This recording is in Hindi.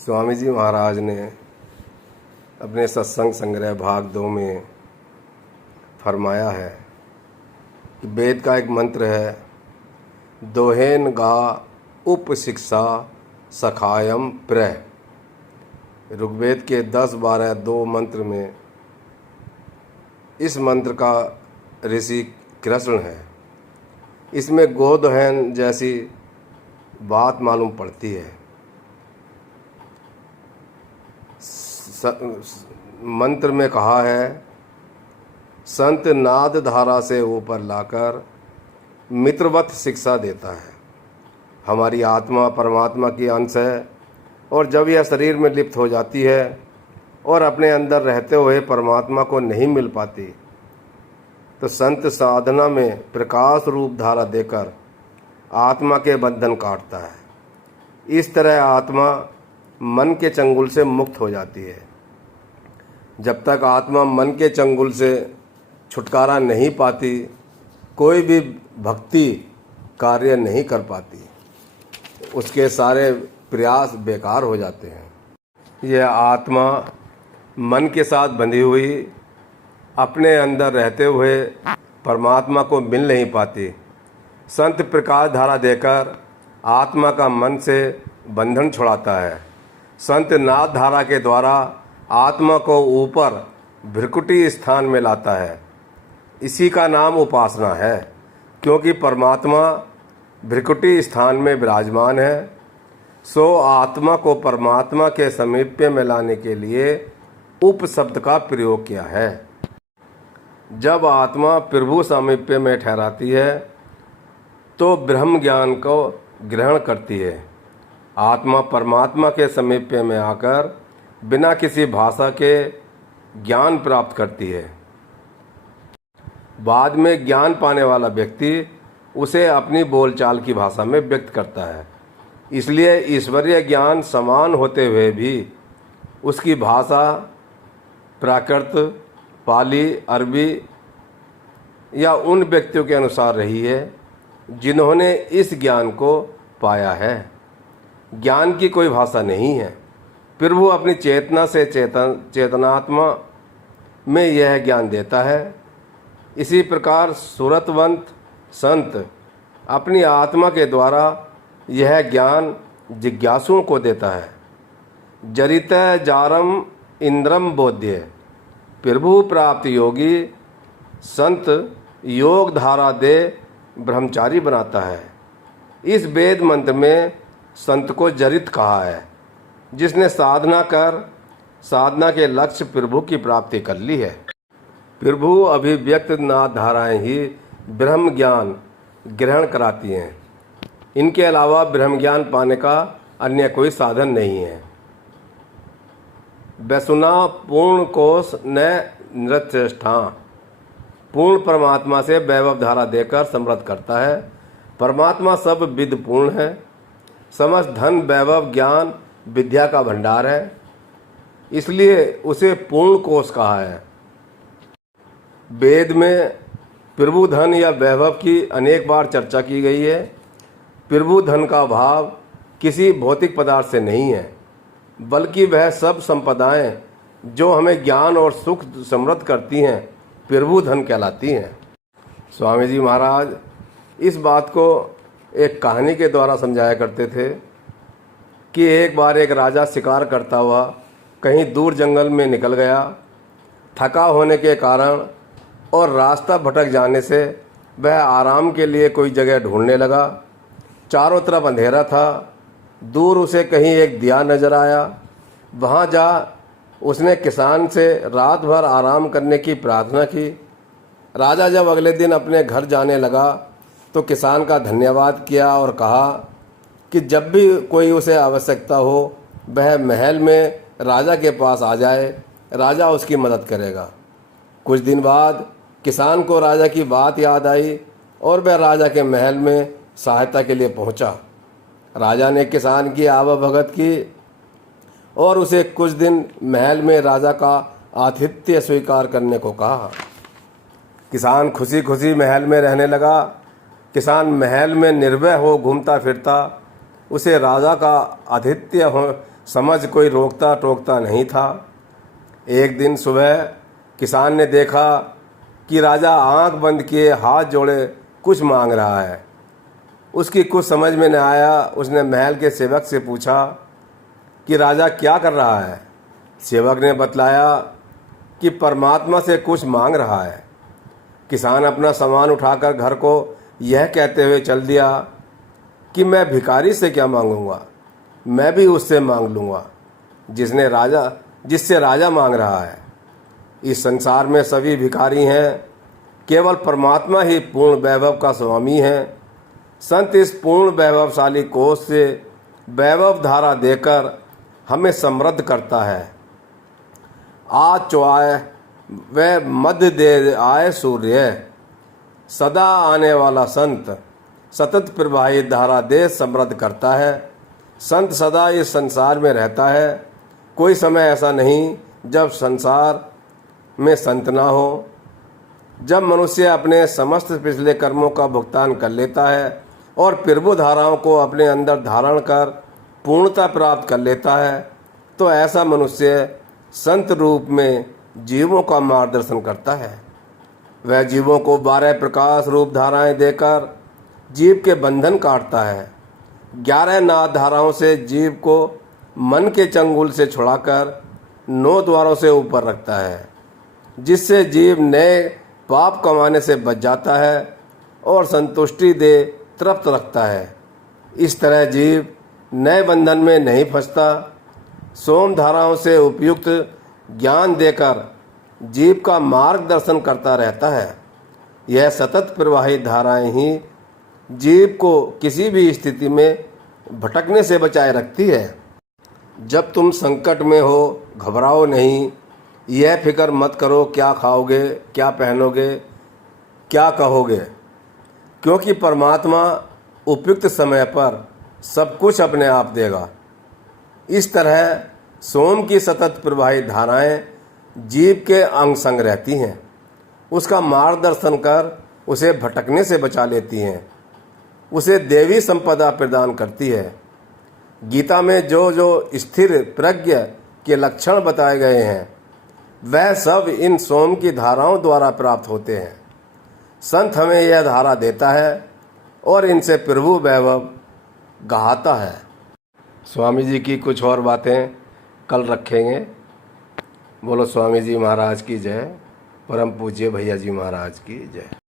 स्वामी जी महाराज ने अपने सत्संग संग्रह भाग 2 में फरमाया है कि वेद का एक मंत्र है, दोहेन गा उप शिक्षा सखायम प्रह। ऋग्वेद के 10-12-2 मंत्र में इस मंत्र का ऋषि कृष्ण है। इसमें गोदोहन जैसी बात मालूम पड़ती है। मंत्र में कहा है, संत नाद धारा से ऊपर लाकर मित्रवत शिक्षा देता है। हमारी आत्मा परमात्मा की अंश है और जब यह शरीर में लिप्त हो जाती है और अपने अंदर रहते हुए परमात्मा को नहीं मिल पाती, तो संत साधना में प्रकाश रूप धारा देकर आत्मा के बंधन काटता है। इस तरह आत्मा मन के चंगुल से मुक्त हो जाती है। जब तक आत्मा मन के चंगुल से छुटकारा नहीं पाती, कोई भी भक्ति कार्य नहीं कर पाती, उसके सारे प्रयास बेकार हो जाते हैं। यह आत्मा मन के साथ बंधी हुई अपने अंदर रहते हुए परमात्मा को मिल नहीं पाती। संत प्रकाश धारा देकर आत्मा का मन से बंधन छुड़ाता है। संत नाद धारा के द्वारा आत्मा को ऊपर भ्रिकुटी स्थान में लाता है। इसी का नाम उपासना है, क्योंकि परमात्मा भ्रिकुटी स्थान में विराजमान है। सो आत्मा को परमात्मा के समीप्य में लाने के लिए उप शब्द का प्रयोग किया है। जब आत्मा प्रभु सामीप्य में ठहराती है तो ब्रह्म ज्ञान को ग्रहण करती है। आत्मा परमात्मा के समीप्य में आकर बिना किसी भाषा के ज्ञान प्राप्त करती है। बाद में ज्ञान पाने वाला व्यक्ति उसे अपनी बोलचाल की भाषा में व्यक्त करता है। इसलिए ईश्वरीय ज्ञान समान होते हुए भी उसकी भाषा प्राकृत, पाली, अरबी या उन व्यक्तियों के अनुसार रही है जिन्होंने इस ज्ञान को पाया है। ज्ञान की कोई भाषा नहीं है। प्रभु अपनी चेतना से चेतनात्मा में यह ज्ञान देता है। इसी प्रकार सुरतवंत संत अपनी आत्मा के द्वारा यह ज्ञान जिज्ञासुओं को देता है। जरित जारम इंद्रम बोध्य। प्रभु प्राप्त योगी संत योग धारा दे ब्रह्मचारी बनाता है। इस वेद मंत्र में संत को जरित कहा है, जिसने साधना कर साधना के लक्ष्य प्रभु की प्राप्ति कर ली है। प्रभु अभिव्यक्त नाद धाराएं ही ब्रह्म ज्ञान ग्रहण कराती हैं। इनके अलावा ब्रह्म ज्ञान पाने का अन्य कोई साधन नहीं है। वैसुना पूर्ण कोश न नृत्यष्ठा। पूर्ण परमात्मा से वैभव धारा देकर समृद्ध करता है। परमात्मा सब विद पूर्ण है। समस्त धन वैभव ज्ञान विद्या का भंडार है, इसलिए उसे पूर्ण कोश कहा है। वेद में प्रभु धन या वैभव की अनेक बार चर्चा की गई है। प्रभु धन का भाव किसी भौतिक पदार्थ से नहीं है, बल्कि वह सब संपदाएं जो हमें ज्ञान और सुख समृद्ध करती हैं प्रभु धन कहलाती हैं। स्वामी जी महाराज इस बात को एक कहानी के द्वारा समझाया करते थे कि एक बार एक राजा शिकार करता हुआ कहीं दूर जंगल में निकल गया। थका होने के कारण और रास्ता भटक जाने से वह आराम के लिए कोई जगह ढूंढने लगा। चारों तरफ अंधेरा था। दूर उसे कहीं एक दिया नजर आया। वहां जा उसने किसान से रात भर आराम करने की प्रार्थना की। राजा जब अगले दिन अपने घर जाने लगा तो किसान का धन्यवाद किया और कहा कि जब भी कोई उसे आवश्यकता हो वह महल में राजा के पास आ जाए, राजा उसकी मदद करेगा। कुछ दिन बाद किसान को राजा की बात याद आई और वह राजा के महल में सहायता के लिए पहुंचा। राजा ने किसान की आवभगत की और उसे कुछ दिन महल में राजा का आतिथ्य स्वीकार करने को कहा। किसान खुशी खुशी महल में रहने लगा। किसान महल में निर्भय हो घूमता फिरता। उसे राजा का आतिथ्य समझ कोई रोकता टोकता नहीं था। एक दिन सुबह किसान ने देखा कि राजा आंख बंद किए हाथ जोड़े कुछ मांग रहा है। उसकी कुछ समझ में न आया। उसने महल के सेवक से पूछा कि राजा क्या कर रहा है। सेवक ने बतलाया कि परमात्मा से कुछ मांग रहा है। किसान अपना सामान उठाकर घर को यह कहते हुए चल दिया कि मैं भिखारी से क्या मांगूंगा, मैं भी उससे मांग लूँगा जिससे राजा मांग रहा है। इस संसार में सभी भिखारी हैं, केवल परमात्मा ही पूर्ण वैभव का स्वामी है। संत इस पूर्ण वैभवशाली कोष से वैभव धारा देकर हमें समृद्ध करता है। आज चौआए वह मध्य दे आए सूर्य, सदा आने वाला संत सतत प्रवाहित धारा दे समृद्ध करता है। संत सदा इस संसार में रहता है। कोई समय ऐसा नहीं जब संसार में संत ना हो। जब मनुष्य अपने समस्त पिछले कर्मों का भुगतान कर लेता है और प्रभु धाराओं को अपने अंदर धारण कर पूर्णता प्राप्त कर लेता है, तो ऐसा मनुष्य संत रूप में जीवों का मार्गदर्शन करता है। वह जीवों को 12 प्रकाश रूप धाराएं देकर जीव के बंधन काटता है। 11 नाद धाराओं से जीव को मन के चंगुल से छुड़ाकर 9 द्वारों से ऊपर रखता है, जिससे जीव नए पाप कमाने से बच जाता है और संतुष्टि दे तृप्त रखता है। इस तरह जीव नए बंधन में नहीं फंसता। सोम धाराओं से उपयुक्त ज्ञान देकर जीव का मार्गदर्शन करता रहता है। यह सतत प्रवाहित धाराएं ही जीव को किसी भी स्थिति में भटकने से बचाए रखती है। जब तुम संकट में हो, घबराओ नहीं। यह फिक्र मत करो क्या खाओगे, क्या पहनोगे, क्या कहोगे, क्योंकि परमात्मा उपयुक्त समय पर सब कुछ अपने आप देगा। इस तरह सोम की सतत प्रवाहित धाराएं जीव के अंग संग रहती हैं, उसका मार्गदर्शन कर उसे भटकने से बचा लेती हैं, उसे देवी संपदा प्रदान करती है। गीता में जो जो स्थिर प्रज्ञ के लक्षण बताए गए हैं, वह सब इन सोम की धाराओं द्वारा प्राप्त होते हैं। संत हमें यह धारा देता है और इनसे प्रभु वैभव गाता है। स्वामी जी की कुछ और बातें कल रखेंगे। बोलो स्वामी जी महाराज की जय। परम पूज्य भैया जी महाराज की जय।